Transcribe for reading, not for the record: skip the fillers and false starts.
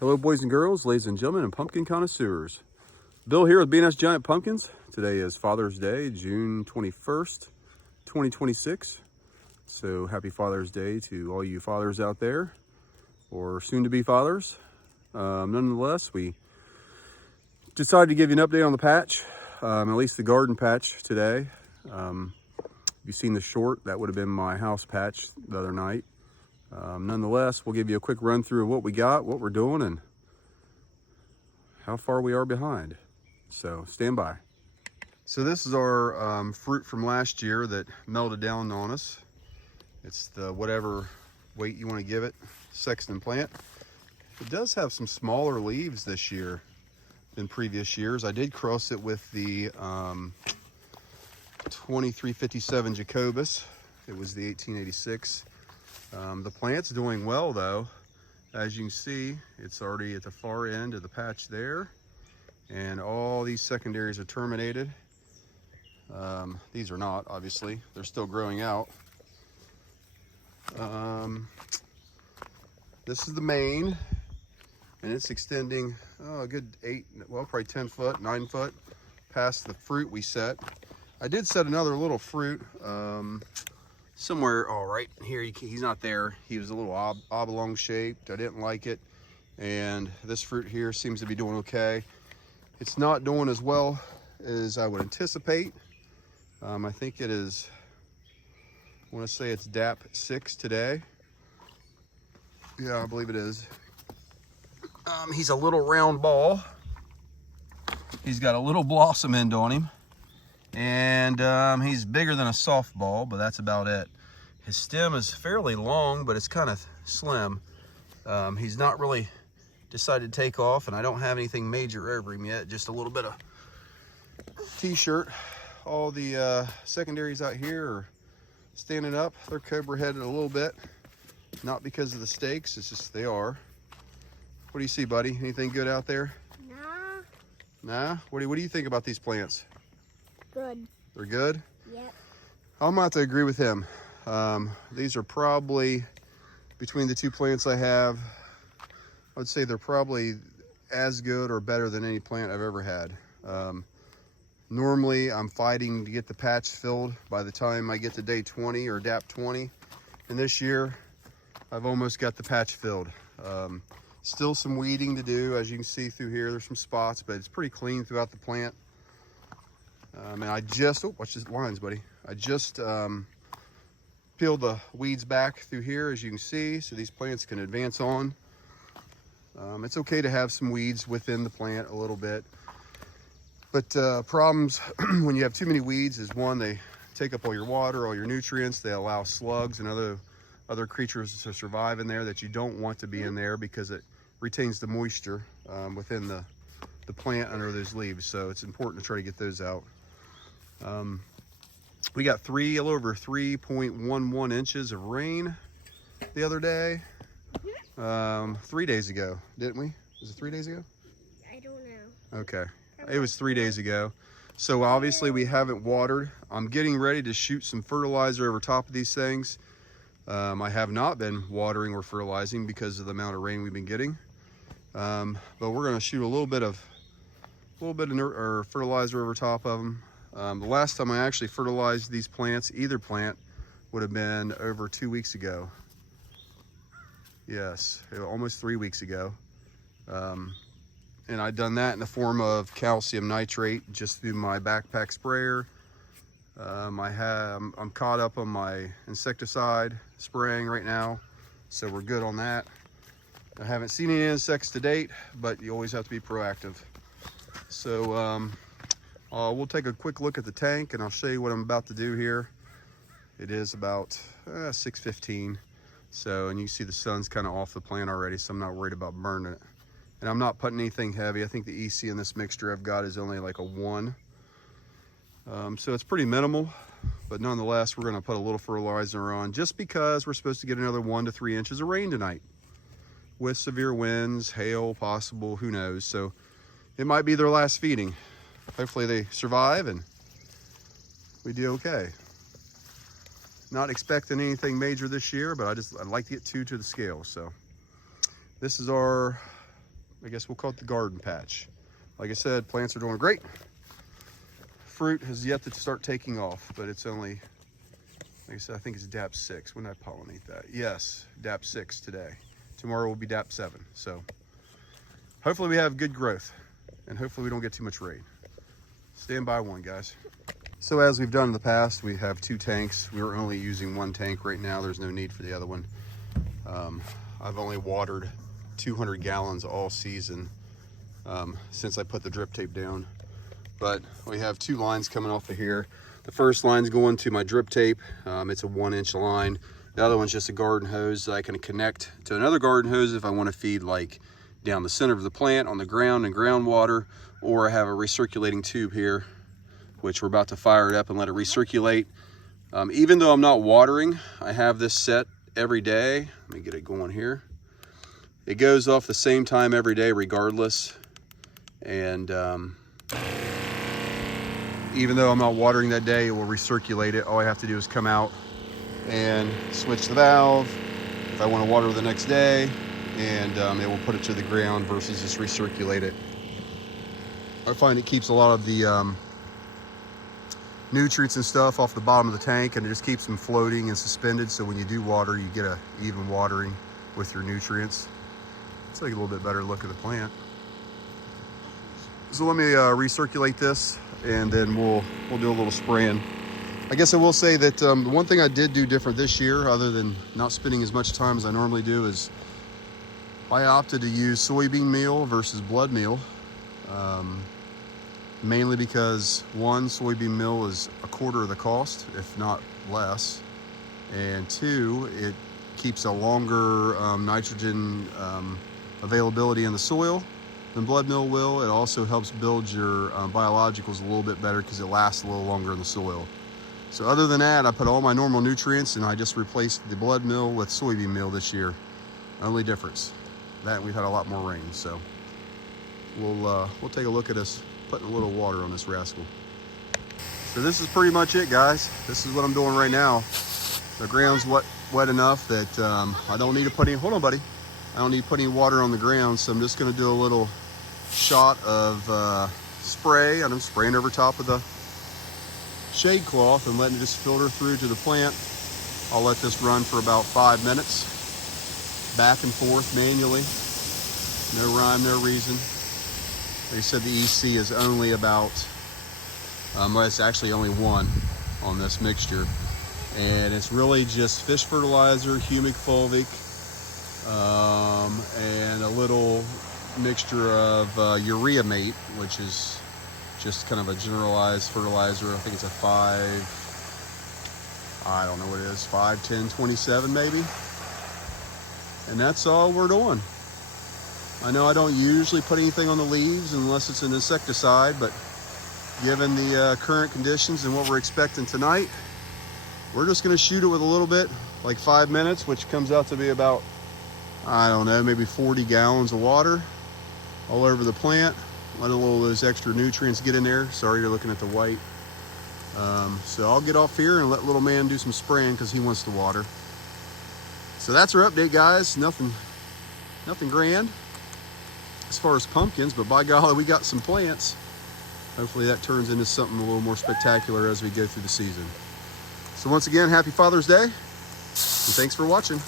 Hello boys and girls, ladies and gentlemen, and pumpkin connoisseurs. Bill here with B&S Giant Pumpkins. Today is Father's Day, June 21st, 2026. So happy Father's Day to all you fathers out there, or soon-to-be fathers. Nonetheless, we decided to give you an update on the patch, at least the garden patch today. If you've seen the short, that would have been my house patch the other night. Nonetheless, we'll give you a quick run through of what we got, what we're doing, and how far we are behind. So stand by. So this is our fruit from last year that melted down on us. It's the whatever weight you want to give it, Sexton plant. It does have some smaller leaves this year than previous years. I did cross it with the 2357 Jacobus. It was the 1886. The plant's doing well though. As you can see, it's already at the far end of the patch there, and all these secondaries are terminated. These are not, obviously. They're still growing out. This is the main, and it's extending a good 8, well, probably 10 foot, 9 foot past the fruit we set. I did set another little fruit somewhere. All right here, he's not there. He was a little oblong shaped. I didn't like it, and this fruit here seems to be doing okay. It's not doing as well as I would anticipate. I think it is, I want to say it's DAP 6 today. Yeah, I believe it is. He's a little round ball. He's got a little blossom end on him. And he's bigger than a softball, but that's about it. His stem is fairly long, but it's kind of slim. He's not really decided to take off, and I don't have anything major over him yet, just a little bit of t-shirt. All the secondaries out here are standing up. They're cobra headed a little bit, not because of the stakes, it's just they are. What do you see, buddy? Anything good out there? Nah. Nah? What do you think about these plants? Good. They're good? Yep. I'm about to agree with him. These are probably, between the two plants I have, I would say they're probably as good or better than any plant I've ever had. Normally I'm fighting to get the patch filled by the time I get to day 20 or DAP 20. And this year I've almost got the patch filled. Still some weeding to do. As you can see through here, there's some spots, but it's pretty clean throughout the plant. And I just, oh, watch these lines, buddy. I just peeled the weeds back through here, as you can see, so these plants can advance on. It's okay to have some weeds within the plant a little bit. But problems when you have too many weeds is, one, they take up all your water, all your nutrients. They allow slugs and other creatures to survive in there that you don't want to be in there, because it retains the moisture within the plant under those leaves. So it's important to try to get those out. We got a little over 3.11 inches of rain the other day. 3 days ago, didn't we? Was it 3 days ago? I don't know. Okay, it was 3 days ago. So obviously we haven't watered. I'm getting ready to shoot some fertilizer over top of these things. I have not been watering or fertilizing because of the amount of rain we've been getting. But we're going to shoot a little bit of fertilizer over top of them. The last time I actually fertilized these plants, either plant, would have been over 2 weeks ago. Yes, almost 3 weeks ago. And I'd done that in the form of calcium nitrate just through my backpack sprayer. I'm caught up on my insecticide spraying right now, so we're good on that. I haven't seen any insects to date, but you always have to be proactive. So we'll take a quick look at the tank, and I'll show you what I'm about to do here. It is about 6:15, so, and you see the sun's kind of off the plant already, so I'm not worried about burning it. And I'm not putting anything heavy. I think the EC in this mixture I've got is only like a 1. So it's pretty minimal, but nonetheless, we're going to put a little fertilizer on just because we're supposed to get another 1 to 3 inches of rain tonight with severe winds, hail possible, who knows. So it might be their last feeding. Hopefully they survive and we do okay. Not expecting anything major this year, but I'd like to get 2 to the scale. So this is our I guess we'll call it the garden patch. Like I said, plants are doing great. Fruit has yet to start taking off, but it's only, like I said, I think it's DAP 6. When did I pollinate that? Yes, DAP 6 today. Tomorrow will be DAP 7. So hopefully we have good growth, and hopefully we don't get too much rain. Stand by one, guys. So as we've done in the past, we have 2 tanks. We're only using 1 tank right now. There's no need for the other one. I've only watered 200 gallons all season since I put the drip tape down. But we have 2 lines coming off of here. The first line's going to my drip tape. It's a 1-inch line. The other one's just a garden hose that I can connect to another garden hose if I want to feed like down the center of the plant on the ground and groundwater, or I have a recirculating tube here, which we're about to fire it up and let it recirculate. Even though I'm not watering, I have this set every day. Let me get it going here. It goes off the same time every day regardless. And even though I'm not watering that day, it will recirculate it. All I have to do is come out and switch the valve if I want to water the next day, and it will put it to the ground versus just recirculate it. I find it keeps a lot of the nutrients and stuff off the bottom of the tank, and it just keeps them floating and suspended, so when you do water, you get a even watering with your nutrients. Let's take a little bit better look at the plant. So let me recirculate this, and then we'll do a little spraying. I guess I will say that the one thing I did do different this year, other than not spending as much time as I normally do, is I opted to use soybean meal versus blood meal. Mainly because, one, soybean meal is a quarter of the cost, if not less, and 2, it keeps a longer nitrogen availability in the soil than blood meal will. It also helps build your biologicals a little bit better because it lasts a little longer in the soil. So other than that, I put all my normal nutrients, and I just replaced the blood meal with soybean meal this year. Only difference, that we've had a lot more rain. So we'll take a look at us putting a little water on this rascal. So this is pretty much it, guys. This is what I'm doing right now. The ground's wet enough that I don't need to put any, hold on buddy, I don't need to put any water on the ground, so I'm just going to do a little shot of spray, and I'm spraying over top of the shade cloth and letting it just filter through to the plant. I'll let this run for about 5 minutes, back and forth manually. No rhyme, no reason. They said the EC is only about, well, it's actually only 1 on this mixture. And it's really just fish fertilizer, humic fulvic, and a little mixture of urea mate, which is just kind of a generalized fertilizer. I think it's a 5, I don't know what it is, 5, 10, 27 maybe. And that's all we're doing. I know I don't usually put anything on the leaves unless it's an insecticide, but given the current conditions and what we're expecting tonight, we're just gonna shoot it with a little bit, like 5 minutes, which comes out to be about, I don't know, maybe 40 gallons of water all over the plant. Let a little of those extra nutrients get in there. Sorry, you're looking at the white. So I'll get off here and let little man do some spraying because he wants to water. So that's our update, guys. Nothing grand as far as pumpkins, but by golly, we got some plants. Hopefully that turns into something a little more spectacular as we go through the season. So once again, happy Father's Day, and thanks for watching.